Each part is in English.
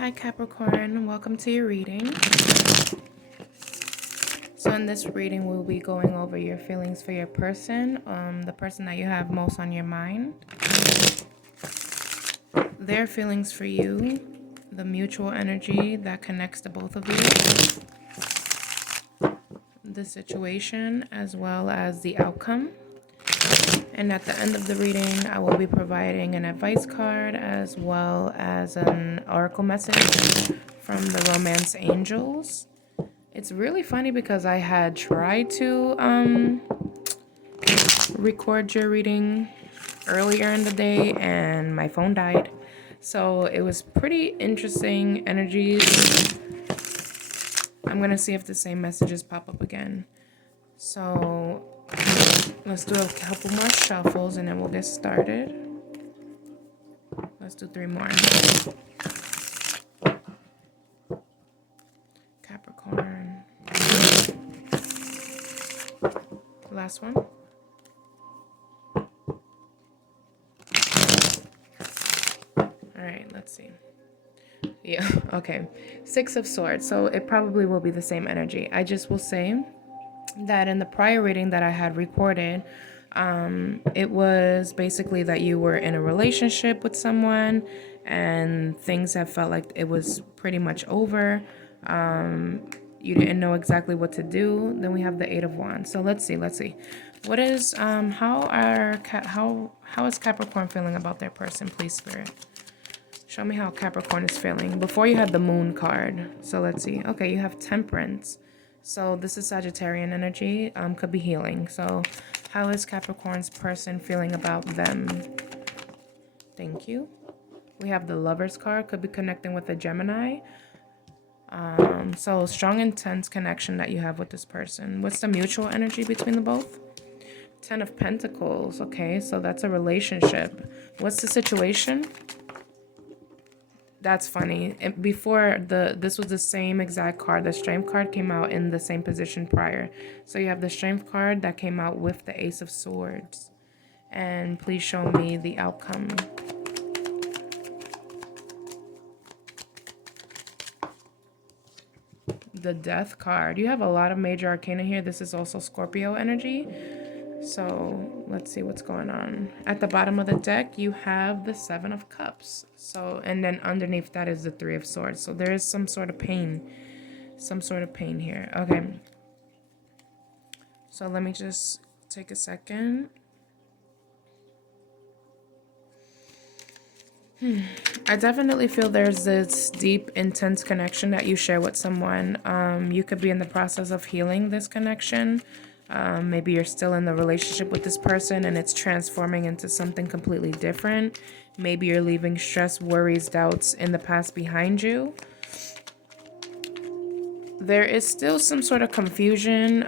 Hi Capricorn, welcome to your reading. So in this reading, we'll be going over your feelings for your person, the person that you have most on your mind, their feelings for you, the mutual energy that connects the both of you, the situation, as well as the outcome. And at the end of the reading, I will be providing an advice card as well as an oracle message from the romance angels. It's really funny because I had tried to record your reading earlier in the day and my phone died. So it was pretty interesting energies. I'm going to see if the same messages pop up again. So let's do a couple more shuffles and then we'll get started. Let's do 3 more. Capricorn. Last one. Alright, let's see. Yeah, okay. 6 of Swords. So it probably will be the same energy. I just will say that in the prior reading that I had recorded, it was basically that you were in a relationship with someone and things have felt like it was pretty much over. You didn't know exactly what to do. Then we have the 8 of Wands. So let's see. What is how is Capricorn feeling about their person, please, Spirit? Show me how Capricorn is feeling. Before you had the Moon card. So let's see. Okay, you have Temperance. So this is Sagittarian energy. Could be healing. So how is Capricorn's person feeling about them? Thank you. We have the Lovers card. Could be connecting with a Gemini. So strong, intense connection that you have with this person. What's the mutual energy between the both? 10 of Pentacles. Okay, so that's a relationship. What's the situation? That's funny. Before this was the same exact card. The Strength card came out in the same position prior. So you have the Strength card that came out with the Ace of Swords. And please show me the outcome. The Death card. You have a lot of major arcana here. This is also Scorpio energy. So let's see what's going on. At the bottom of the deck, you have the 7 of Cups. So, and then underneath that is the 3 of Swords. So there is some sort of pain. Some sort of pain here. Okay. So let me just take a second. I definitely feel there's this deep, intense connection that you share with someone. You could be in the process of healing this connection. Maybe you're still in the relationship with this person and it's transforming into something completely different. Maybe you're leaving stress, worries, doubts in the past behind you. There is still some sort of confusion.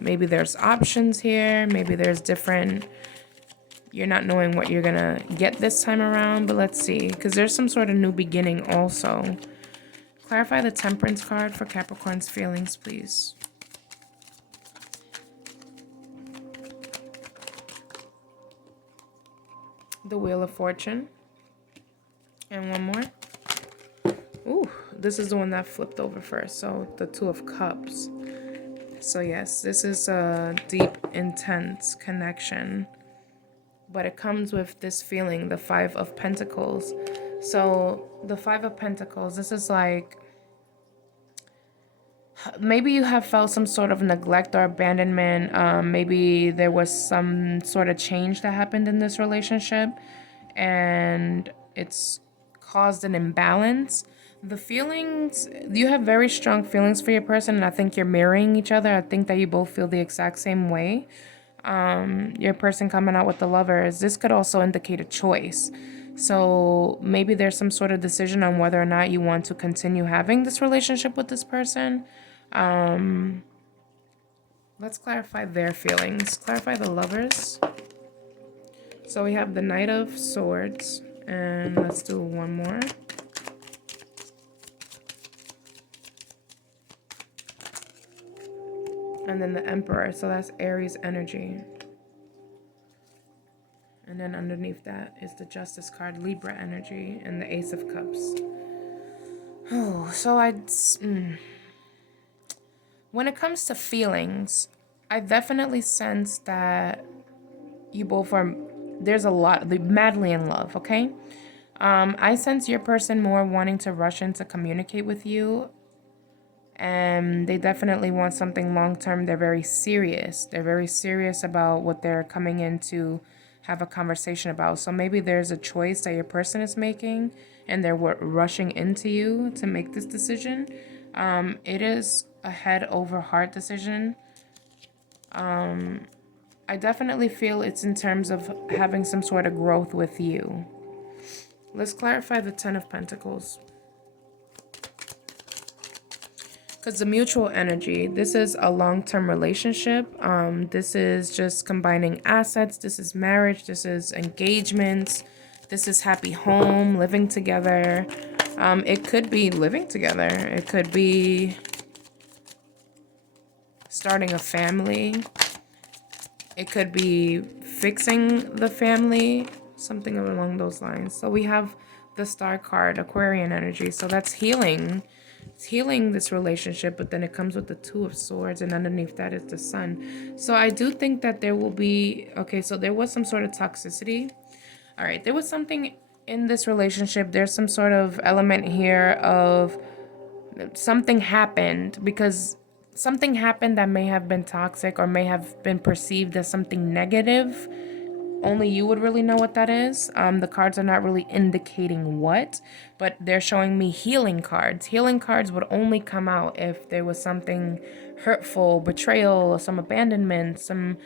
Maybe there's options here. Maybe there's different... You're not knowing what you're gonna get this time around, but let's see. Because there's some sort of new beginning also. Clarify the Temperance card for Capricorn's feelings, please. The Wheel of Fortune. And one more. Ooh, this is the one that flipped over first. So the 2 of Cups. So yes, this is a deep, intense connection. But it comes with this feeling, the 5 of Pentacles. So the 5 of Pentacles, this is like... Maybe you have felt some sort of neglect or abandonment. Maybe there was some sort of change that happened in this relationship. And it's caused an imbalance. The feelings, you have very strong feelings for your person, and I think you're mirroring each other. I think that you both feel the exact same way. Your person coming out with the Lovers, this could also indicate a choice. So maybe there's some sort of decision on whether or not you want to continue having this relationship with this person. Let's clarify their feelings. Clarify the Lovers. So we have the Knight of Swords. And let's do one more. And then the Emperor. So that's Aries energy. And then underneath that is the Justice card, Libra energy, and the Ace of Cups. Oh, so when it comes to feelings, I definitely sense that you both are, there's a lot, madly in love, okay? I sense your person more wanting to rush in to communicate with you, and they definitely want something long term. They're very serious. They're very serious about what they're coming in to have a conversation about. So maybe there's a choice that your person is making, and they're rushing into you to make this decision. It is a head over heart decision. I definitely feel it's in terms of having some sort of growth with you. Let's clarify the Ten of Pentacles. Because the mutual energy, this is a long-term relationship. This is just combining assets. This is marriage. This is engagement. This is happy home, living together. It could be living together. It could be starting a family. It could be fixing the family, something along those lines. So we have the Star card, Aquarian energy. So that's healing. It's healing this relationship, but then it comes with the Two of Swords, and underneath that is the Sun. So I do think that there will be, okay, so there was some sort of toxicity. All right, there was something in this relationship. There's some sort of element here of something happened, because something happened that may have been toxic or may have been perceived as something negative. Only you would really know what that is. The cards are not really indicating what, but they're showing me healing cards. Healing cards would only come out if there was something hurtful, betrayal, some abandonment, some,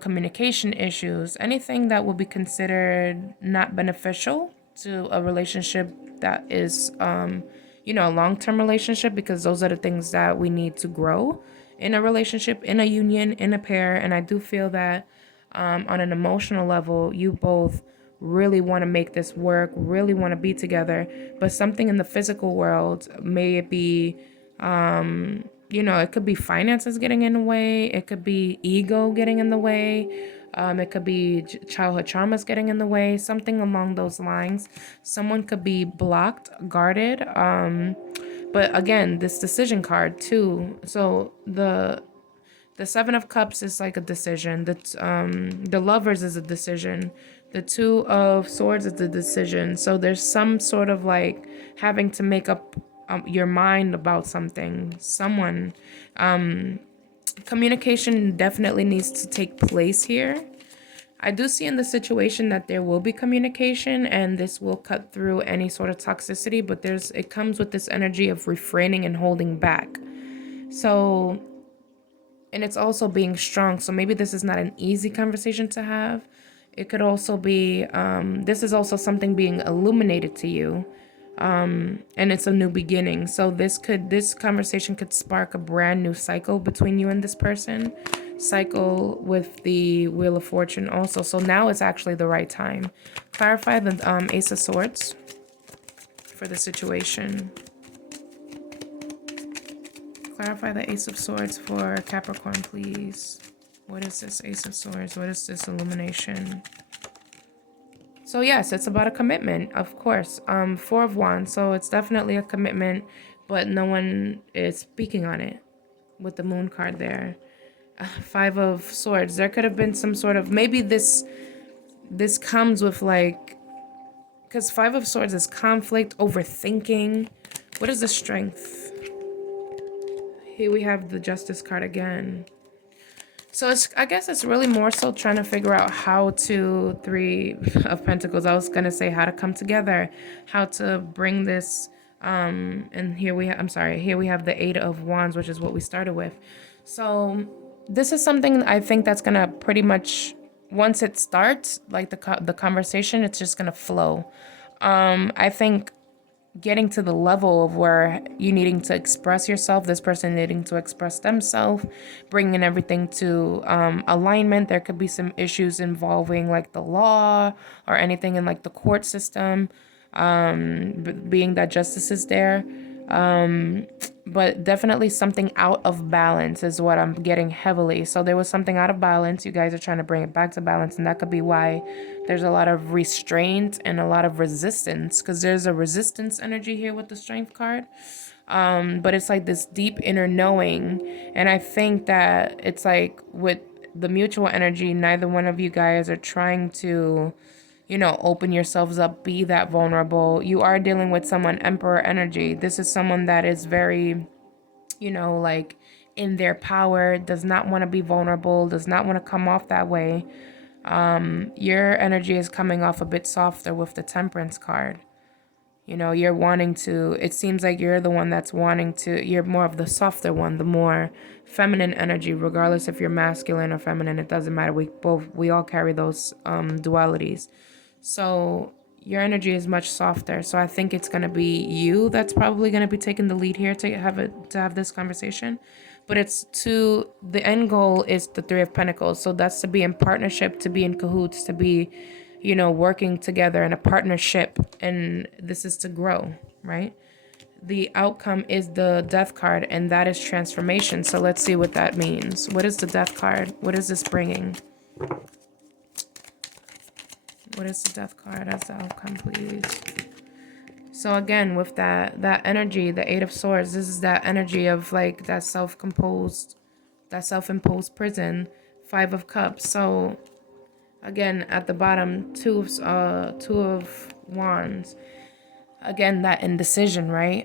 communication issues, anything that would be considered not beneficial to a relationship that is, a long-term relationship, because those are the things that we need to grow in a relationship, in a union, in a pair. And I do feel that on an emotional level, you both really want to make this work, really want to be together, but something in the physical world, may it be, it could be finances getting in the way, it could be ego getting in the way, it could be childhood traumas getting in the way, something along those lines. Someone could be blocked, guarded, but again, this decision card too. So the Seven of Cups is like a decision. The Lovers is a decision. The Two of Swords is a decision. So there's some sort of like having to make up your mind about something. Someone. Communication definitely needs to take place here. I do see in the situation that there will be communication, and this will cut through any sort of toxicity, but it comes with this energy of refraining and holding back. So, and it's also being strong. So maybe this is not an easy conversation to have. It could also be, this is also something being illuminated to you. And it's a new beginning. So this conversation could spark a brand new cycle between you and this person. Cycle with the Wheel of Fortune also. So now is actually the right time. Clarify the Ace of Swords for the situation. Clarify the Ace of Swords for Capricorn, please. What is this Ace of Swords? What is this illumination? So yes, it's about a commitment, of course. Four of Wands, so it's definitely a commitment, but no one is speaking on it with the Moon card there. Five of Swords. There could have been some sort of, maybe this comes with like, because Five of Swords is conflict, overthinking. What is the Strength? Here we have the Justice card again. So I guess it's really more so trying to figure out how to, Three of Pentacles, I was going to say how to come together, how to bring this, and here we have the Eight of Wands, which is what we started with. So this is something I think that's going to pretty much, once it starts, like the conversation, it's just going to flow. I think getting to the level of where you needing to express yourself, this person needing to express themselves, bringing everything to alignment. There could be some issues involving like the law or anything in like the court system, being that justice is there. But definitely something out of balance is what I'm getting heavily. So there was something out of balance. You guys are trying to bring it back to balance, and that could be why there's a lot of restraint and a lot of resistance, because there's a resistance energy here with the Strength card. But it's like this deep inner knowing, and I think that it's like with the mutual energy, neither one of you guys are trying to, you know, open yourselves up, be that vulnerable. You are dealing with someone, Emperor energy. This is someone that is very, you know, like in their power, does not want to be vulnerable, does not want to come off that way. Your energy is coming off a bit softer with the Temperance card. You know, you're wanting to, it seems like you're the one that's wanting to, you're more of the softer one, the more feminine energy, regardless if you're masculine or feminine, it doesn't matter. We all carry those dualities. So your energy is much softer. So I think it's going to be you that's probably going to be taking the lead here to have this conversation. But it's to, the end goal is the Three of Pentacles. So that's to be in partnership, to be in cahoots, to be, you know, working together in a partnership. And this is to grow, right? The outcome is the Death card, and that is transformation. So let's see what that means. What is the Death card? What is this bringing? What is the Death card as the outcome, please? So again, with that energy, the Eight of Swords, this is that energy of like that self-imposed prison. Five of Cups. So again, at the bottom, two of Wands. Again, that indecision, right?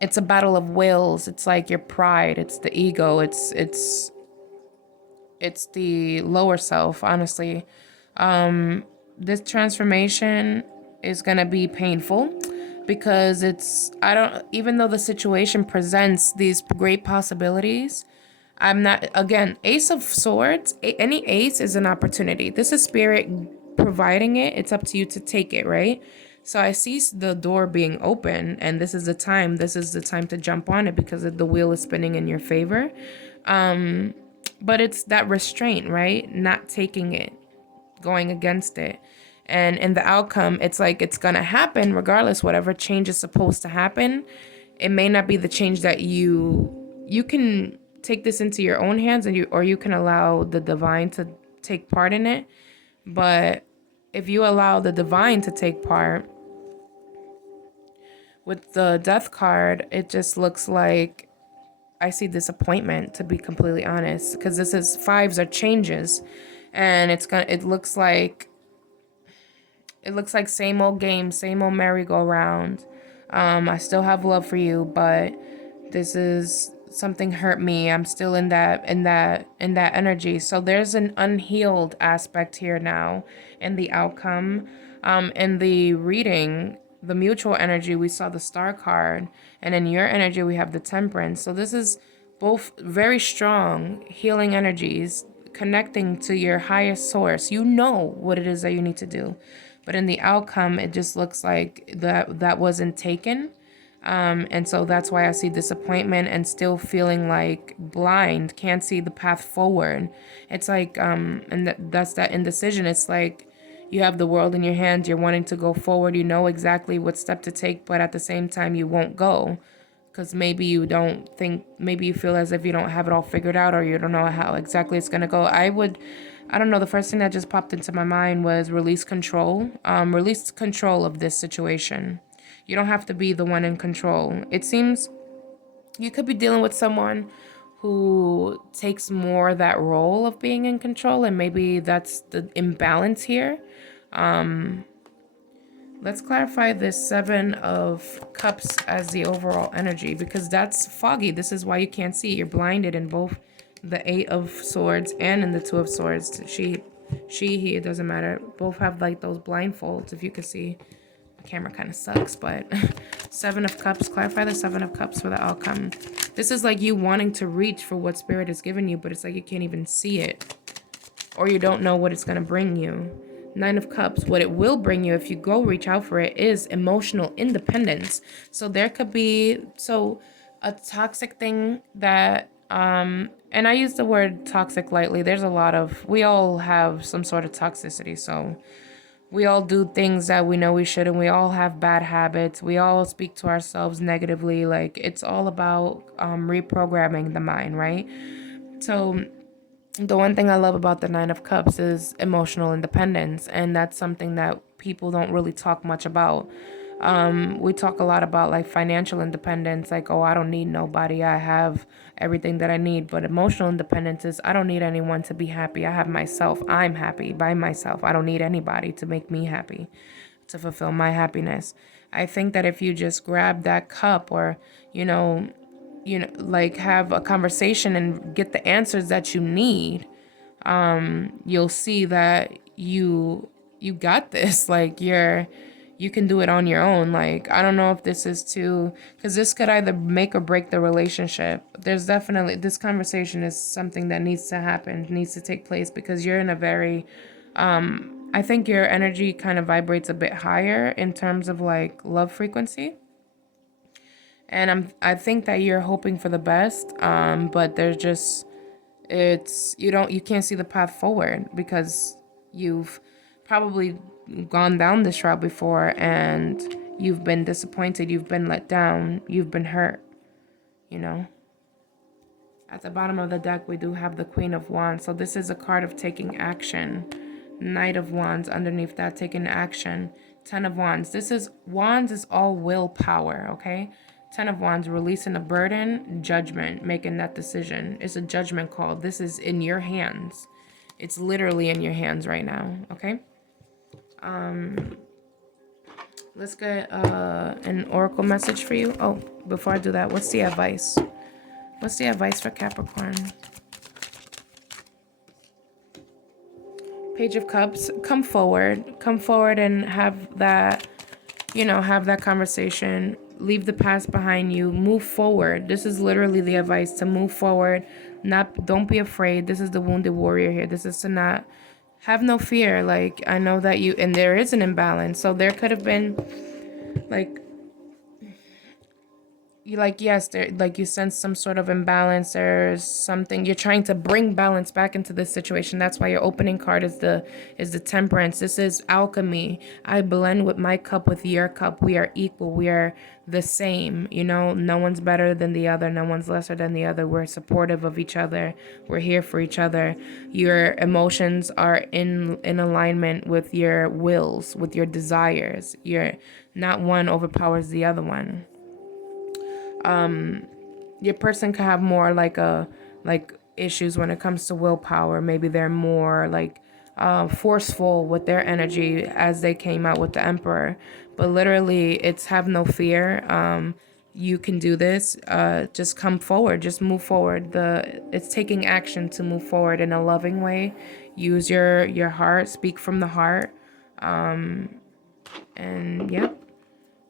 It's a battle of wills. It's like your pride. It's the ego. It's the lower self, honestly. This transformation is going to be painful because even though the situation presents these great possibilities, I'm not, again, Ace of Swords, any ace is an opportunity. This is spirit providing it. It's up to you to take it, right? So I see the door being open, and this is the time to jump on it because the wheel is spinning in your favor. But it's that restraint, right? Not taking it, going against it. And in the outcome, it's like it's gonna happen regardless. Whatever change is supposed to happen, it may not be the change that you can take this into your own hands, and you can allow the divine to take part in it. But if you allow the divine to take part with the Death card, it just looks like I see disappointment, to be completely honest, because this is fives are changes, and it looks like same old game, same old merry-go-round. I still have love for you, but this is something hurt me. I'm still in that energy. So there's an unhealed aspect here now in the outcome. In the reading, the mutual energy, we saw the Star card, and in your energy we have the Temperance. So this is both very strong healing energies connecting to your highest source. You know what it is that you need to do. But in the outcome, it just looks like that wasn't taken. And so that's why I see disappointment and still feeling like blind, can't see the path forward. It's like, and that's that indecision. It's like you have the world in your hands, you're wanting to go forward, you know exactly what step to take, but at the same time, you won't go. Because maybe you feel as if you don't have it all figured out, or you don't know how exactly it's going to go. I don't know, the first thing that just popped into my mind was release control. Release control of this situation. You don't have to be the one in control. It seems you could be dealing with someone who takes more that role of being in control, and maybe that's the imbalance here. Let's clarify this Seven of Cups as the overall energy, because that's foggy. This is why you can't see. You're blinded in both the Eight of Swords and in the Two of Swords. He, it doesn't matter. Both have like those blindfolds, if you can see. The camera kind of sucks, but Seven of Cups. Clarify the Seven of Cups for the outcome. This is like you wanting to reach for what Spirit has given you, but it's like you can't even see it, or you don't know what it's going to bring you. Nine of Cups, what it will bring you if you go reach out for it is emotional independence. So there could be a toxic thing that and I use the word toxic lightly. There's a lot of, we all have some sort of toxicity. So we all do things that we know we shouldn't. We all have bad habits. We all speak to ourselves negatively. Like, it's all about reprogramming the mind, right? So the one thing I love about the Nine of Cups is emotional independence, and that's something that people don't really talk much about. We talk a lot about like financial independence, like, oh, I don't need nobody, I have everything that I need. But emotional independence is, I don't need anyone to be happy. I have myself. I'm happy by myself. I don't need anybody to make me happy, to fulfill my happiness. I think that if you just grab that cup, or, like, have a conversation and get the answers that you need, you'll see that you got this. Like, you can do it on your own. Like, I don't know if this is too, because this could either make or break the relationship. There's definitely, this conversation is something that needs to happen, needs to take place, because you're in a very, I think your energy kind of vibrates a bit higher in terms of like love frequency. And I think that you're hoping for the best, but there's just, you can't see the path forward, because you've probably gone down this route before, and you've been disappointed, you've been let down, you've been hurt, you know. At the bottom of the deck, we do have the Queen of Wands. So this is a card of taking action. Knight of Wands underneath that, taking action. Ten of Wands. Wands is all willpower, okay? Ten of Wands, releasing a burden. Judgment, making that decision. It's a judgment call. This is in your hands. It's literally in your hands right now, okay? Let's get an oracle message for you. Oh, before I do that, what's the advice? What's the advice for Capricorn? Page of Cups. Come forward and have that, have that conversation. Leave the past behind you. Move forward. This is literally the advice, to move forward. Don't be afraid. This is the wounded warrior here. This is to not have no fear. Like, I know that and there is an imbalance. So there could have been like, yes, there, like, you sense some sort of imbalance. There's something you're trying to bring balance back into this situation. That's why your opening card is the Temperance. This is alchemy. I blend with my cup with your cup. We are equal. We are the same. No one's better than the other. No one's lesser than the other. We're supportive of each other. We're here for each other. Your emotions are in alignment with your wills, with your desires. Not one overpowers the other one. Your person can have more like issues when it comes to willpower. Maybe they're more like forceful with their energy, as they came out with the Emperor. But literally, it's have no fear. You can do this. Just come forward. Just move forward. It's taking action to move forward in a loving way. Use your heart. Speak from the heart. And yeah.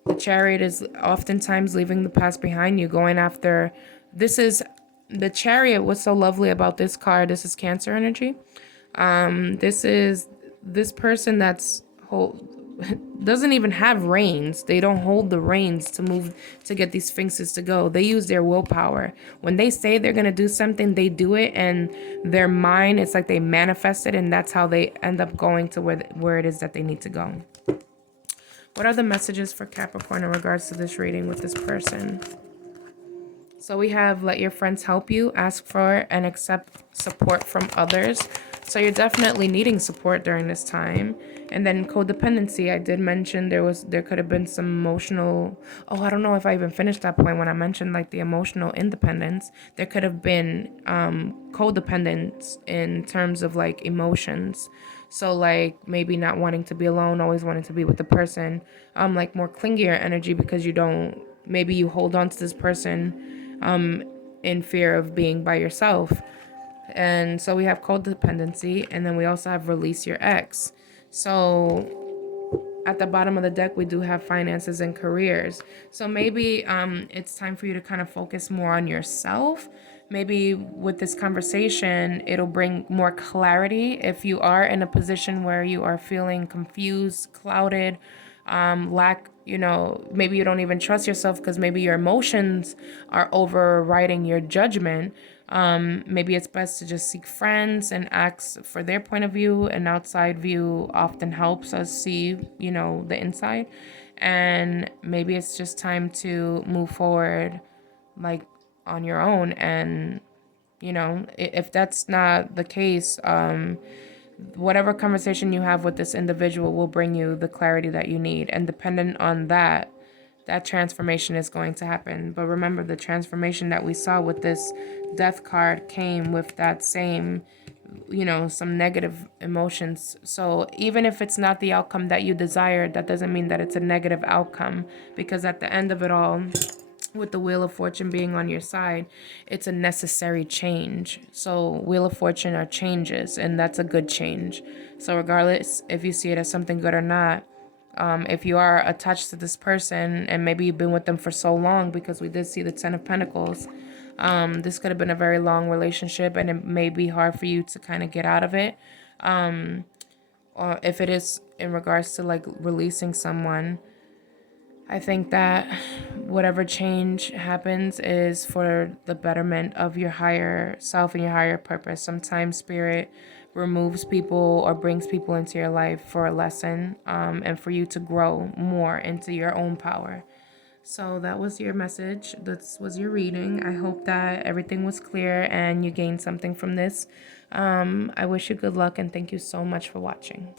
The Chariot is oftentimes leaving the past behind you, going after. The Chariot. What's so lovely about this card? This is Cancer energy. This is this person doesn't even have reins. They don't hold the reins to move, to get these sphinxes to go. They use their willpower. When they say they're gonna do something, they do it, and their mind, it's like they manifest it, and that's how they end up going to where it is that they need to go. What are the messages for Capricorn in regards to this reading with this person? So we have, let your friends help you, ask for and accept support from others. So you're definitely needing support during this time. And then codependency, I did mention there could have been some emotional, I don't know if I even finished that point when I mentioned like the emotional independence. There could have been codependence in terms of like emotions. So like maybe not wanting to be alone, always wanting to be with the person, like more clingier energy, because maybe you hold on to this person in fear of being by yourself. And so we have codependency, and then we also have release your ex. So at the bottom of the deck, we do have finances and careers. So maybe it's time for you to kind of focus more on yourself. Maybe with this conversation, it'll bring more clarity. If you are in a position where you are feeling confused, clouded, maybe you don't even trust yourself because maybe your emotions are overriding your judgment. Maybe it's best to just seek friends and ask for their point of view. An outside view often helps us see, the inside. And maybe it's just time to move forward, like, on your own. And, if that's not the case, whatever conversation you have with this individual will bring you the clarity that you need. And dependent on that, that transformation is going to happen. But remember, the transformation that we saw with this death card came with that same, some negative emotions. So even if it's not the outcome that you desired, that doesn't mean that it's a negative outcome, because at the end of it all, with the Wheel of Fortune being on your side, it's a necessary change. So Wheel of Fortune are changes, and that's a good change. So regardless if you see it as something good or not, if you are attached to this person and maybe you've been with them for so long, because we did see the Ten of Pentacles, this could have been a very long relationship, and it may be hard for you to kind of get out of it. Or if it is in regards to like releasing someone, I think that whatever change happens is for the betterment of your higher self and your higher purpose. Sometimes spirit removes people or brings people into your life for a lesson, and for you to grow more into your own power. So that was your message. This was your reading. I hope that everything was clear and you gained something from this. I wish you good luck and thank you so much for watching.